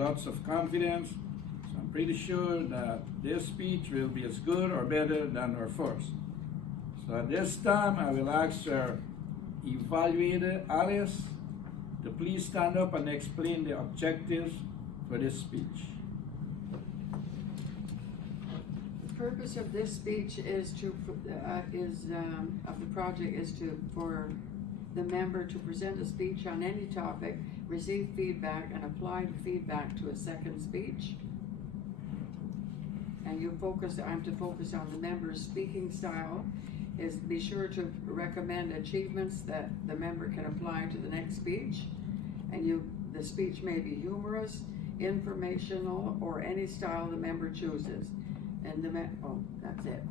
lots of confidence. So I'm pretty sure that this speech will be as good or better than our first. So at this time, I will ask our evaluator, Alice, to please stand up and explain the objectives for this speech. The purpose of this speech is for the member to present a speech on any topic, receive feedback, and apply the feedback to a second speech. And I'm to focus on the member's speaking style. Is be sure to recommend achievements that the member can apply to the next speech. And the speech may be humorous, informational, or any style the member chooses. And that's it.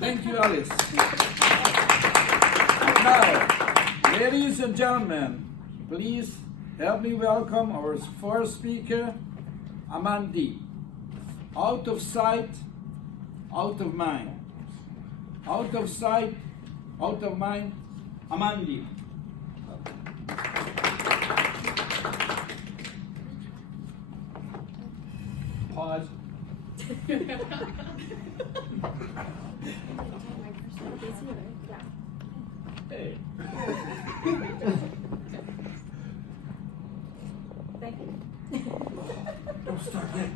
Thank you, Alice. Now, ladies and gentlemen, please help me welcome our first speaker, Amandeep. Out of sight, out of mind. Out of sight, out of mind, Amandeep. Pause. Hey. Thank you. Don't start yet.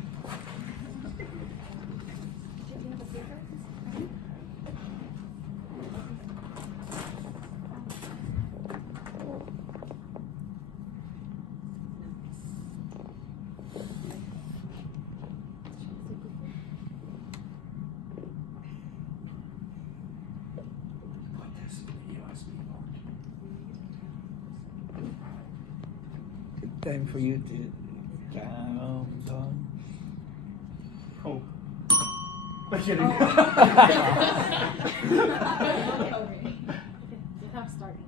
Good time for you to count on. Oh. I'm kidding. I'm starting.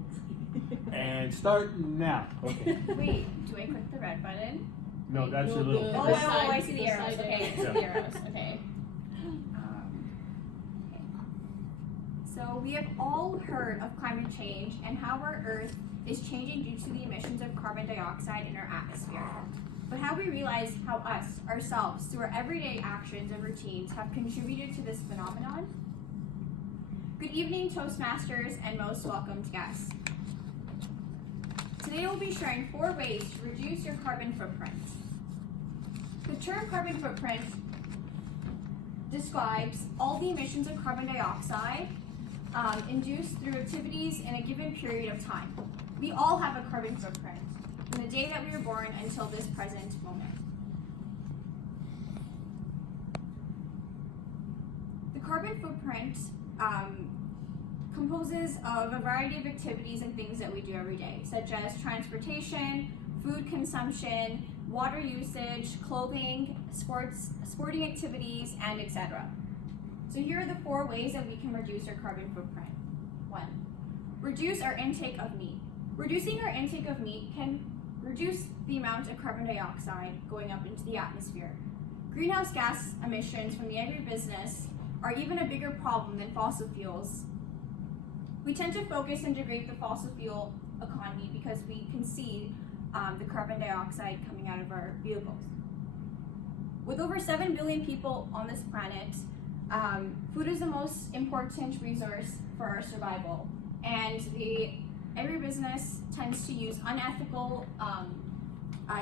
And start now. Okay. Wait, do I click the red button? No, that's No, your little. the- Oh, the I side- see the the arrows. side Okay, I see arrows. the arrows. Okay. Okay. So we have all heard of climate change and how our Earth is changing due to the emissions of carbon dioxide in our atmosphere. But have we realized how us, ourselves, through our everyday actions and routines have contributed to this phenomenon? Good evening, Toastmasters, and most welcomed guests. Today we'll be sharing 4 ways to reduce your carbon footprint. The term carbon footprint describes all the emissions of carbon dioxide induced through activities in a given period of time. We all have a carbon footprint from the day that we were born until this present moment. The carbon footprint composes of a variety of activities and things that we do every day, such as transportation, food consumption, water usage, clothing, sporting activities, and etc. So here are the 4 ways that we can reduce our carbon footprint. 1, reduce our intake of meat. Reducing our intake of meat can reduce the amount of carbon dioxide going up into the atmosphere. Greenhouse gas emissions from the agribusiness are even a bigger problem than fossil fuels. We tend to focus and degrade the fossil fuel economy because we can see the carbon dioxide coming out of our vehicles. With over 7 billion people on this planet, food is the most important resource for our survival, and the agribusiness tends to use unethical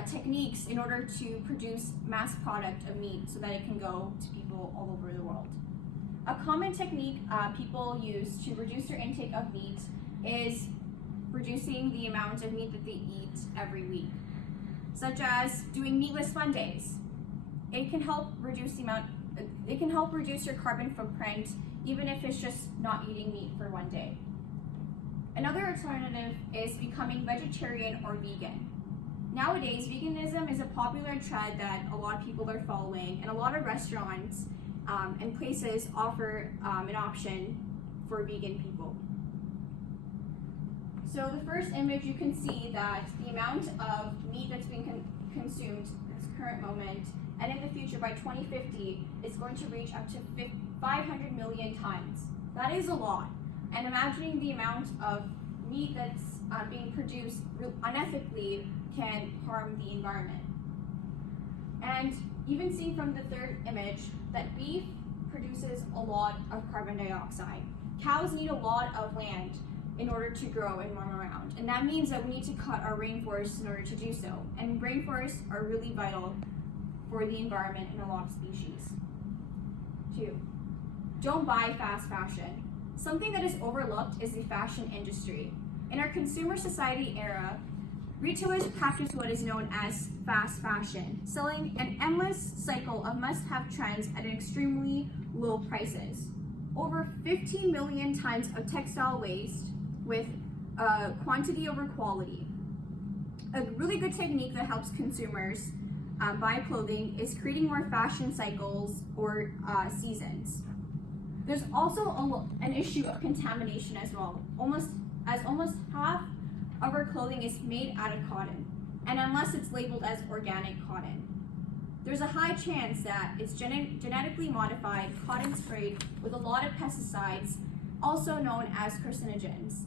techniques in order to produce mass product of meat so that it can go to people all over the world. A common technique people use to reduce their intake of meat is reducing the amount of meat that they eat every week, such as doing meatless fun days. It can help reduce your carbon footprint even if it's just not eating meat for one day. Another alternative is becoming vegetarian or vegan. Nowadays, veganism is a popular trend that a lot of people are following, and a lot of restaurants and places offer an option for vegan people. So the first image, you can see that the amount of meat that's being consumed at this current moment, and in the future by 2050, is going to reach up to 500 million tons. That is a lot. And imagining the amount of meat that's being produced unethically can harm the environment. And even seen from the third image, that beef produces a lot of carbon dioxide. Cows need a lot of land in order to grow and roam around. And that means that we need to cut our rainforests in order to do so. And rainforests are really vital for the environment and a lot of species. 2, don't buy fast fashion. Something that is overlooked is the fashion industry. In our consumer society era, retailers practice what is known as fast fashion, selling an endless cycle of must-have trends at extremely low prices. Over 15 million tons of textile waste with quantity over quality. A really good technique that helps consumers buy clothing is creating more fashion cycles or seasons. There's also an issue of contamination as well. Almost half of our clothing is made out of cotton, and unless it's labeled as organic cotton, there's a high chance that it's genetically modified cotton sprayed with a lot of pesticides, also known as carcinogens.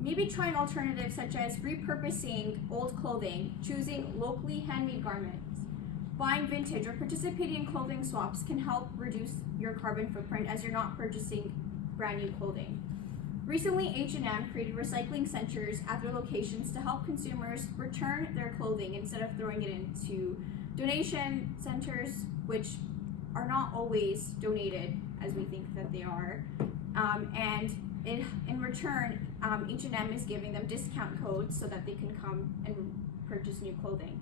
Maybe trying alternatives such as repurposing old clothing, choosing locally handmade garments, buying vintage, or participating in clothing swaps can help reduce your carbon footprint as you're not purchasing brand new clothing. Recently, H&M created recycling centers at their locations to help consumers return their clothing instead of throwing it into donation centers, which are not always donated as we think that they are. And in return, H&M is giving them discount codes so that they can come and purchase new clothing.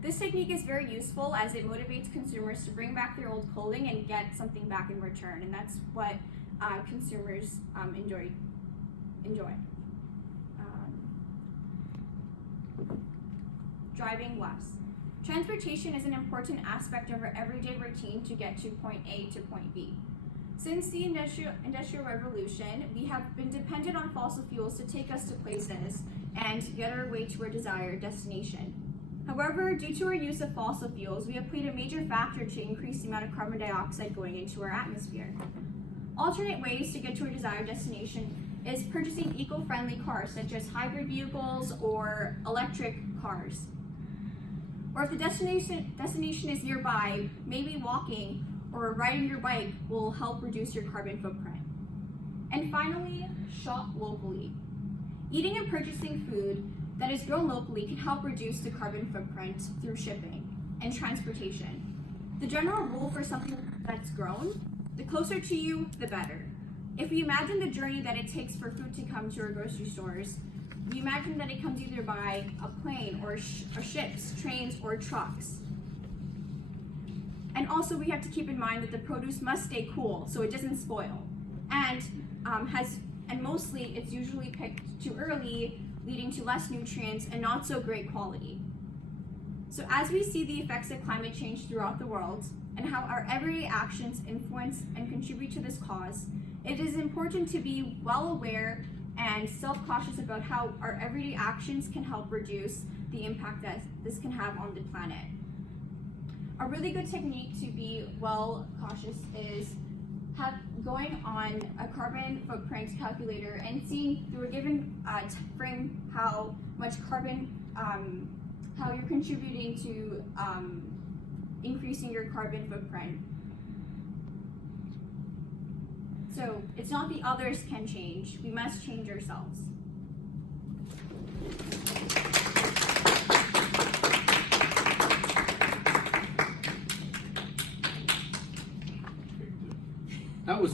This technique is very useful as it motivates consumers to bring back their old clothing and get something back in return, and that's what consumers enjoy. Driving less. Transportation is an important aspect of our everyday routine to get to point A to point B. Since the Industrial Revolution, we have been dependent on fossil fuels to take us to places and get our way to our desired destination. However, due to our use of fossil fuels, we have played a major factor to increase the amount of carbon dioxide going into our atmosphere. Alternate ways to get to our desired destination is purchasing eco-friendly cars, such as hybrid vehicles or electric cars. Or if the destination is nearby, maybe walking or riding your bike will help reduce your carbon footprint. And finally, shop locally. Eating and purchasing food that is grown locally can help reduce the carbon footprint through shipping and transportation. The general rule for something that's grown, the closer to you, the better. If we imagine the journey that it takes for food to come to our grocery stores, we imagine that it comes either by a plane or ships, trains, or trucks. And also we have to keep in mind that the produce must stay cool so it doesn't spoil. And mostly it's usually picked too early, leading to less nutrients and not so great quality. So as we see the effects of climate change throughout the world and how our everyday actions influence and contribute to this cause, it is important to be well aware and self-cautious about how our everyday actions can help reduce the impact that this can have on the planet. A really good technique to be well cautious is going on a carbon footprint calculator and seeing through a given frame how much carbon, how you're contributing to increasing your carbon footprint. So it's not the others can change, we must change ourselves. That was